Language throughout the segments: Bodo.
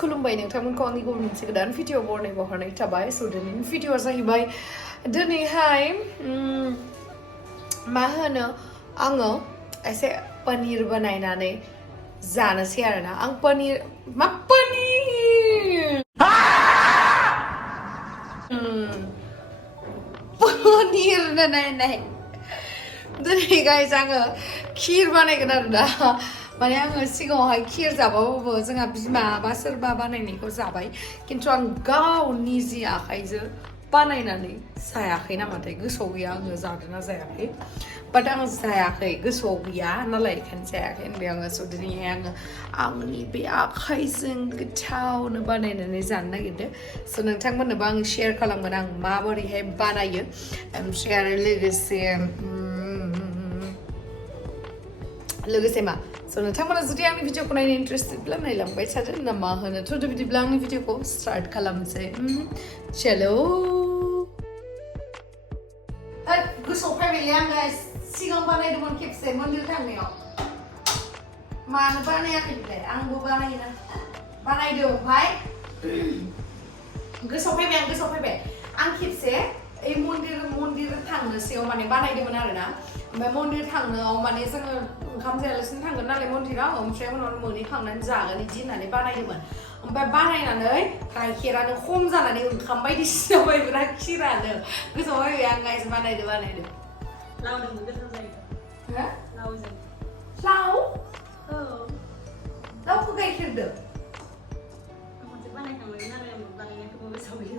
खुलुमबाय नोंथांमोनखौ आंनि गुबुन मोनसे गोदान भिडिअ बरनायबावहरनाय थाबाय स' दिनैनि भिडिअआ जाहैबाय दिनैहाय मा होनो आङो एसे पनिर बानायनानै जानोसै आरोना आं पनिर नाय दिनै गाइस आङो खिर बानायगोन आरोना माने आङो सिगाङावहाय खिर जाबाबो जोंहा बिमा बा सोरबा बानायनायखौ जाबाय खिन्थु आं गाव निजि आखाइजों बानायनानै जायाखै नामाथाय गोसोआव गैया आङो जादोंना जायाखै बाट आं जायाखै गोसोआव गैया नालाय बेखायनो जायाखै होनबाय आङो स' दिनैहाय आङो आंनि बे आखाइजों गोथावनो बानायनानै जानो नागिरदों स' नोंथांमोननोबो आं शेयार खालामगोन आं माबोरैहाय बानायो ओमफ्राय आरो लोगोसे मा स' नोंथांमोना जुदि आंनि भिडिअखौ नायनो इन्टारेस्टेडब्ला नायलांबाय थादो ना मा होनो थ' बिदिब्ला आंनि भिडिअखौ स्टार्ट खालामसै चलो गोसोआव फैबायलै आङो सिगां बानायदोंमोन खेबसे मन्दिर थांनायाव मानो बानायाखै बिलाय आंबो बानायदों ओमफ्राय गोसोआव फैबाय आं खेबसे ओइ मन्दिर थांनोसैयाव माने बानायदोंमोन आरोना ओमफ्राय मन्दिर थांनायाव माने जोङो ओंखाम जायालासिनो थांगोन नालाय मन्दिराव ओमफ्राय उनाव मोनहैखांनानै जागोन बिदि होननानै बानायदोंमोन ओमफ्राय बानायनानै गाइखेरानो खम जानानै ओंखाम बायदिसिना बायब्रा खिरानो गोसोआव फैबाय आं गाइस बानायदों लावजोंबो गोथाव जायो हो लावजों लाव औ लावखौ गाइखेरदो खनसे बानायखांबाय नालाय आं बानायनायखौबो गोसोआव गैला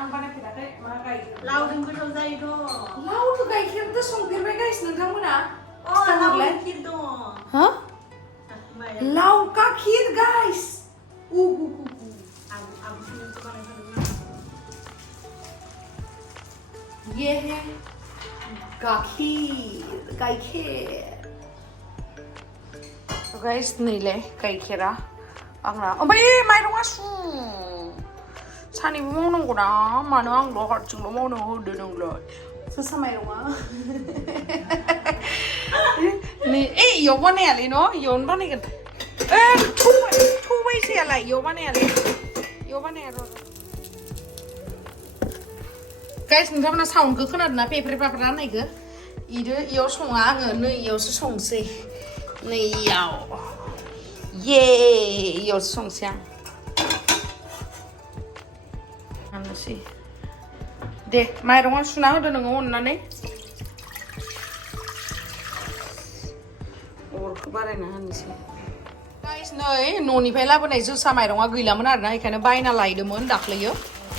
आं बानायफेराखै मा गाइखेर लावजों गोथाव जायोथ' लावदो गाइखेरदो संफेरबाय गाइस नोंथांमोना लाव गाइखेर दङ हा लाव का खीर गाइस ये है गाइखेर गाइस नैलाय गाइखेरा आंना ओमफ्राय माइरङा सानैबो मावनांगौ ना मानो आंल' हारसिंल' मावनो होदो नोंलाय जोसा माइरङा नै इयाव बानायालै न' इयावनो बानायगोन थौबायसैयालाय इयाव बानायालै इयाव बानाया र' गाइस नोंथांमोना साउन्डखौ खोनादों ना पेप्रे पाप्रा होननायखौ इयाव सङा आङो नै इयावसो संसै नै इयाव इयावसो संसै आं हानोसै दे माइरङा सुना होदो नोङो अननानै अरखौ बारायना होनोसै गाइस नै न'निफ्राय लाबोनाय जोसा माइरङा गैलामोन आरोना बेखायनो बायना लायदोंमोन दाख्लैयो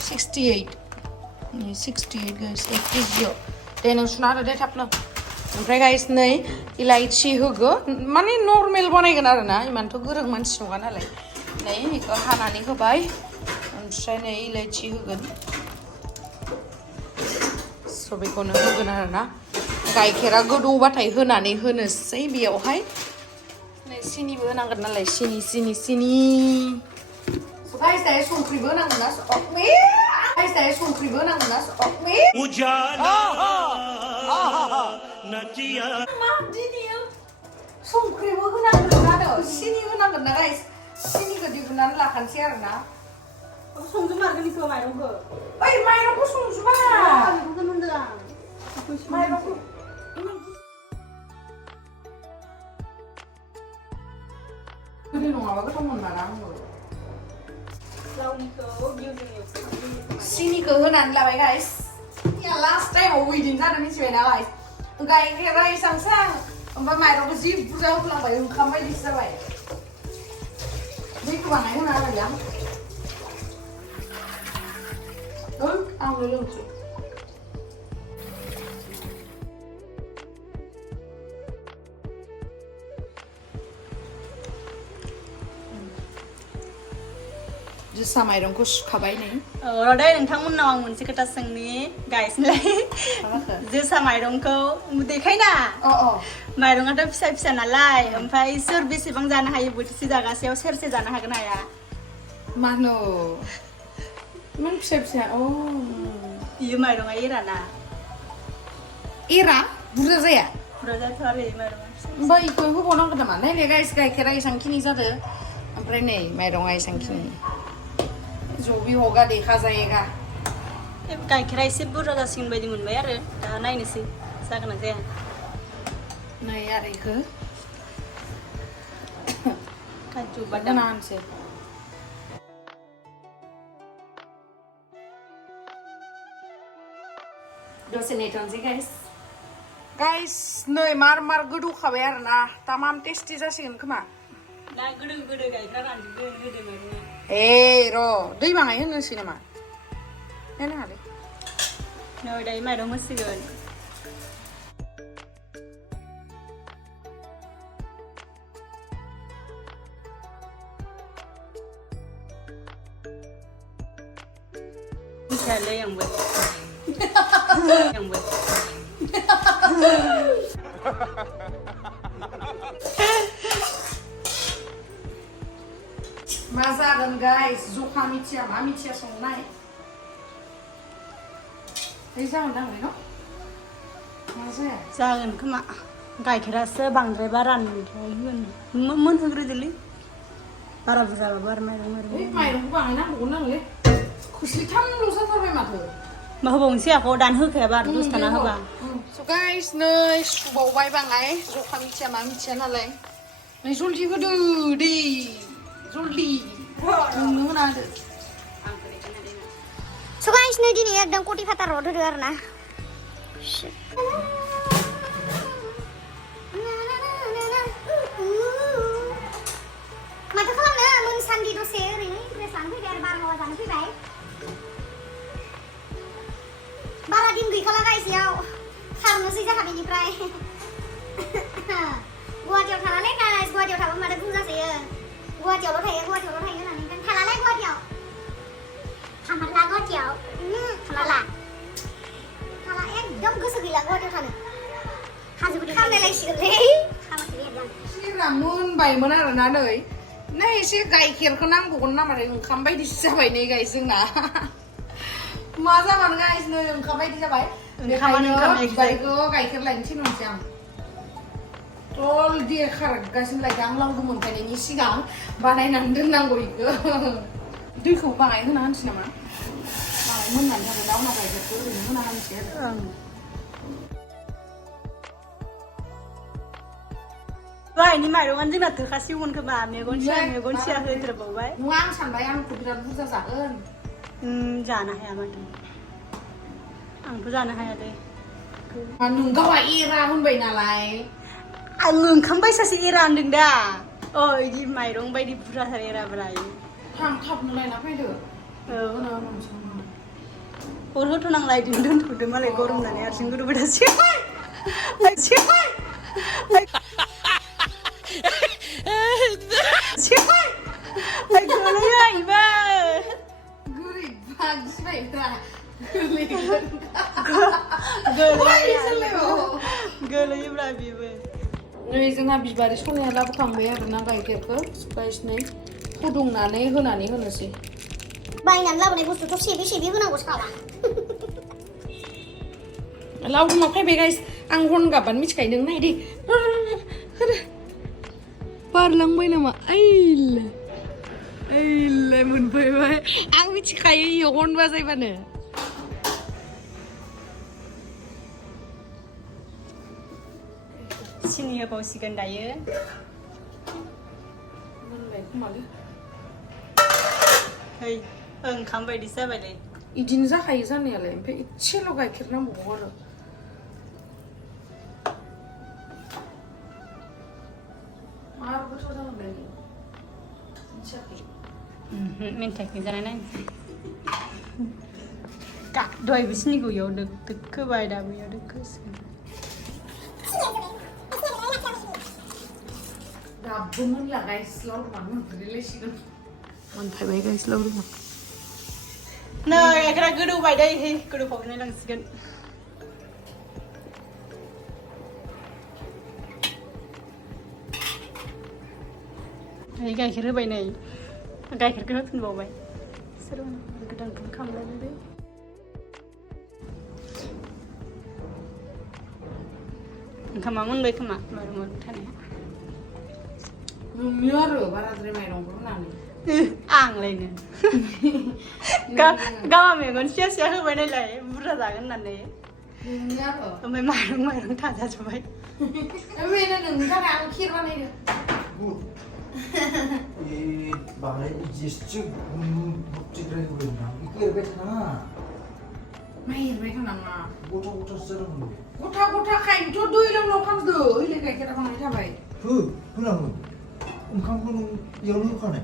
68 गाइस 1 केजियाव दे नों सुना होदो दे थाबनो ओमफ्राय गाइस नै इलाइचि होगोन माने नर्मेल बानायगोन आरोना इमानथ' गोरों मानसि नङा नालाय नै बेखौ हानानै होबाय ओमफ्राय नै इलाइचि होगोन स' बेखौनो होगोन आरोना गाइखेरा गोदौबाथाय होनानै होनोसै बेयावहाय नै सिनिबो होनांगोन नालाय सिनि गाइस दायो संख्रिबो होनांगोन ना संख्रिबो होनांगोन ना संख्रिबो होनांगोन आरो सिनि होनांगोन ना गाइस सिनिखौ दिहुननानै लाखानोसै आरोना संजोबमारगोन बेखौ माइरंखौ ओइ माइरंखौ संजोबा बेखौसो मोनदों आं माइरंखौ गोदै नङाबा गोथाव मोनमारा आंबो सिनिखौ होनानै लाबाय गाइस लास्ट टाइमाव बिदिनो जादों मिथिबायना गाइस गाइखेरा एसांसां ओमफ्राय माइरंखौ जि बुरजा होफ्लांबाय ओंखाम बायदिसो जाबाय दैखौ बाङाय होना होबाय आंनो लोंसै जोसा माइरंखौ सुखाबाय नै र'दै नोंथांमोननाव आं मोनसे खोथा सोंनि गाइसलाय जोसा माइरंखौ देखायना माइरङाथ' फिसा नालाय ओमफ्राय सोर बेसेबां जानो हायो बोथिसे जागासेयाव सेरसे जानो हागोन हाया मानो इमान फिसा इयो माइरङा एराना एरा बुरजा जाया बुरजा जाथ' आरो माइरङा ओमफ्राय बेखौ होबावनांगोन नामा नायलाय गाइस गाइखेरा एसांखिनि जादों ओमफ्राय नै माइरंआ एसांखिनि जबि हगा देखा जायोगा गाइखेरा एसे बुरजा जासिगोन बायदि मोनबाय आरो दा नायनोसै जागोन ना जाया नै आरो इखो काजु बादाम होनसै दसे नेथ'नोसै गाइस नै मार गोदौखाबाय आरोना तामाम टेस्टि जासिगोन खोमा दा गोदो गाइखेरा रानजोबगोन गोदो माइरंआ र' दै बाङाय होनोसै नामा नायनाङालै नै दायो माइरं होसिगोन मिथियालै आंबो मा जागोन गाइस जखा मिथिया मा मिथिया संनाय जागोन दांलै न' मा जाया जागोन खोमा गाइखेरासो बांद्रायबा रानहोगोन मोनहोग्रोदोलै बारा बुरजाबाबो आरो माइरंखौ बाङायनांगौगोन नांलै खोस्लिथामल' जाथारबाय माथो मा होबावनोसै आख' दानो होखायाबा दसे थाना होबा गाइस नै सुबावबाय बाङाय जखा मिथिया मा मिथिया नालाय नै जल्दि होदो दै जल्दि नोंनो होना होदो So guys, नै दिनै एकदम कटि फाटा रद होदो आरो ना माथो खालामनो मोनसान्दि दसे ओरैनो इन्ट्रेस्ट लानो फैबाय आरो बारहावा जानो फैबाय बारा दिन गैखाला गाइसेयाव खारनोसै जाहा बेनिफ्राय गुवाहाटियाव थानानै गाइस गुवाहाटियाव थाबा माथो बुंजासोयो गुवाहाटियावल' थायो होननानै थालालाय गुवाहाटियाव थामारला गुवाहाटियाव थाला एकदम गोसो गैला गुवाहाटियाव थानो हाजोखौ खामलायलायसिगोनलै सिरा मोनबायमोन आरोना नै एसे गाइखेरखौ नांगौगोन नामाथाय ओंखाम बायदिसो जाबाय नै गाइस जोंना मा जागोन गाइस नै ओंखाम बायदि जाबाय बेखायनो बिबारखौ गाइखेर लायनो थिनहरसै आं टल दे खारगासिनो लायदों आं लावदुम मोनफैनायनि सिगां बानायनानै दोननांगौ इखौ दैखौ बाङाय होना होनसै नामा बाङाय मोननानै थागोन दा उनाव गाइखेरखौ ओरैनो होना होनसै आरो दहायनि माइरंआनो जोंना थोखासिगौमोन खोमा मेगन सिया होद्रोबावबाय नङा आं सानबाय आंखौ बिराद बुरजा जागोन जानो हाया माथो आंथ' जानो हाया दे नों गावहा एरा होनबाय नालाय आं ओंखाम बायसासो एरा होनदों दा इदि माइरं बायदि बुरजाथार एराब्रा थाबनो लायना फैदो अर होथ'नांला इदिनो दोनथ'दो मालाय गरम होननानै हारसिं गोदौबाय थासिगोन गोलैयोब्रा बेबो नै जोंहा बिबारि सनाया लाबोखांबाय आरोना गाइखेरखौ गाइस नै फुदुंनानै होनानै होनोसै बायनानै लाबोनाय बुस्थुखौ सेबे होनांगौ साला लावदुमा फैबाय गाइस आं हन गाबबानो मिथिखायो नों नाय दे बारलांबाय नामा ओइलाय मोनफैबाय आं मिथिखायो इयो हन बाजायबानो सिनि होबावसिगोन दायो मोनबाय खोमालै ओंखाम बायदिसो जाबायलै इदिनो जाखायो जानायालाय ओमफ्राय इसेल' गाइखेर नांबावगौ आरो मार गोथाव जागोन मिथियाखै मिन्थियाखै जानाय नायनोसै दहायबो सिनिखौ इयाव दोखोबाय दाबो इयाव दोखोसिगोन दाबो मोनला गाइस लावदुमा मोनफैलायसिगोन मोनफैबाय गाइस लावदुमा नै गाइखेरा गोदौबाय दै गोदौफावनाय लांसिगोन गाइखेर होबाय नै गाइखेरखौ होफिनबावबाय सोर गोदानखौनो खामलायनो दै ओंखामा मोनबाय खोमा मारुमारु थानाया नोंनि आरो बाराद्राय माइरंखौ होनानै आंलायनो गावा मेगन सिया सिया होबाय नालाय बुरजा जागोन होननानै नोंनि आरो ओमफ्राय माइरं थाजाजोब्बाय बेनो नोंनि थाखाय आं खिर बानायदों बाहाय जेसो बुटिद्राय होबायना बेखौ एरबाय थानाङा माइ एरबाय थानाङा गथा गथासो जानांगौ गथा गथाखायनोथ' दै लोंनाव खामदो ओइलाय गाइखेरा बांद्राय थाबाय होनांगौ ओंखामखौ नों इयावनो होखानाय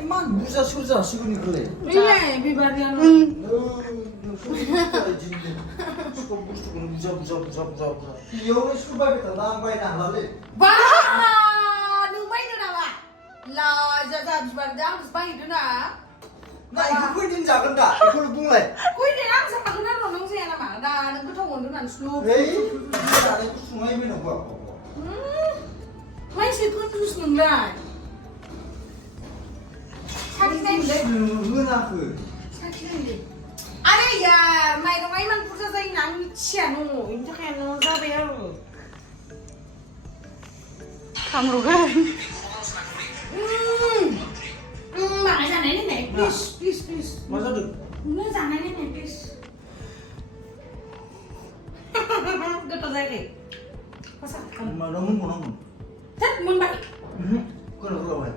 इमान बुरजा सोर जासिगोन इखौलाय ओइलाय बिबारियानो सब बुस्थुखौनो बुरजा इयावनो सुरबाय थाना आं बायनो हालालै बा नों बायदो नामा लाजा जा बिबारजों आंसो बायदो ना ना इखौ खैदिन जागोन दा बेखौनो बुंलाय खैदिन आं जागोन आरो नों जाया नामा दा नों गोथाव मोनदों होननानै स्लुप जानायखौ संनाय बायनांगौ माइसे कन्फ्युज नोंलाय साखिनायलै होनाखै साखिनायलै आरे यार माइरंआ इमान बुरजा जायोना आं मिथिया न' बेनि थाखायनो जाबाय आरो खामरुगोन मालाय जानाय नायनाय प्लिज मा जादों नों जानाय नायनाय प्लिज गोथाव जायाखै मानो मोनबावनांगौ थोद मोनबाय खोनाबाय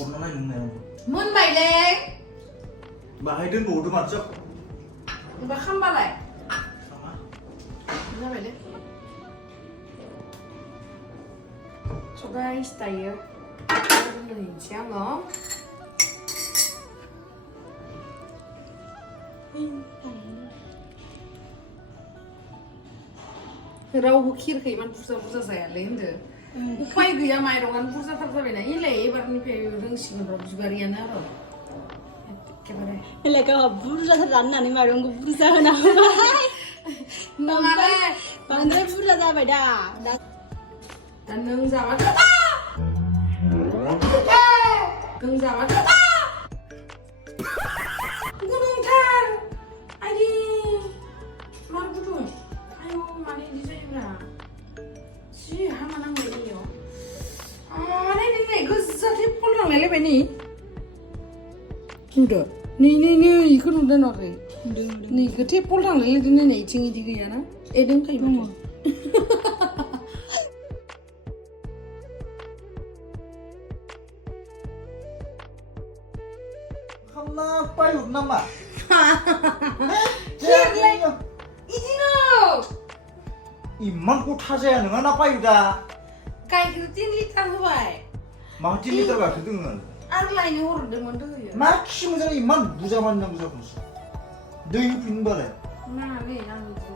अरना नाय नों मोनबायलै बाहाय दोनबावदो मानसिया होमबा खामबालाय जाबायलै स' गाइस दायो होनोसै आङो रावबो खिरखौ इमान बुरजा जायालै होनदो उफाय गैया माइरंआनो बुरजाथार जाबायना इलाय एबारनिफ्राय रोंसिगोन र' बिबारियानो आरो एखेबारे इलाय गावहा बुरजाथार जानो होननानै माइरंखौ बुरजा होना होबाय नङालै बांद्राय बुरजा जाबाय दा नों जाबाथ' नों जाबाथ' गुदुंथार आइदि मार गुदुं आयौ माने बिदि जायोब्रा जि हामा नांबाय बेयाव नाय गोजा टेम्पल थांलायलायबाय नै नुदो नै इखौ नुदों नुवाखै नै इखौ टेम्पल थांलायलायदों नै इथिं इदि गैयाना दंखायो दङ खामना पायलट नामा इदिनो इमान गथा जाया नङा ना पायलटा गाइखेर 3 लिटार होबाय मा 3 लिटार गाइखेर दोङो आं लायनो हरदोंमोन दहायो मा खि मोजां इमान बुरजा मानिनांगौ जाखोसो दै होफिनबालाय नाङालै आं बिदि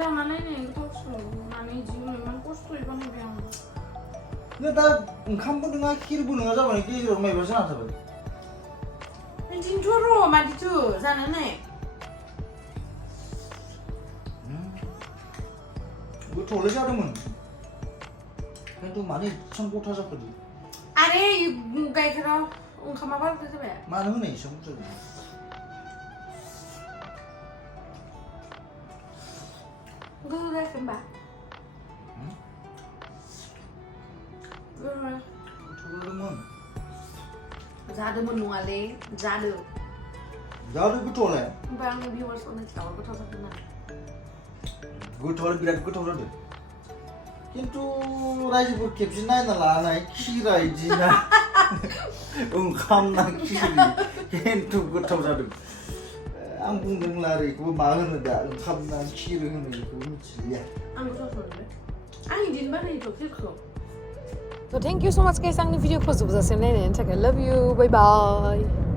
जानानै नै गोथाव संनानै इदिनो इमान खस्थ'यै बानायबाय आं नों दा ओंखामबो नङा खिरबो नङा जाबाय गेजेराव माइबा जाना थाबाय बिदिनोथ' र' मादिथो जानानै गोथावलाय जादोंमोन खिन्थु मानो एसेबां गथा जाखो आरे गाइखेराव ओंखामा बाराद्राय जाबाय मानो होनाय एसेबां बुरजा गोथाव जायाखै होमबा जादोंमोन नङालै जादों गोथावलाय होमबा आङो भिउवार्सफोरनो खिथाबा गोथाव जादों ना गोथावलाय बिराद गोथाव जादों खिन्थु रायजोफोर खेबसे नायना लानाय खिरा इदिना ओंखाम ना खिरि खिन्थु गोथाव जादों आं बुंदोंला आरो बेखौबो मा होनो दा ओंखाम ना खिरि होनो बेखौबो मिथिलिया आं गोथाव मोनबाय आं इदिनो बानायोथ' खिरखौ So thank you so much guys आंनि भिडिअखौ जोबजासिम नायनायनि थाखाय love you bye bye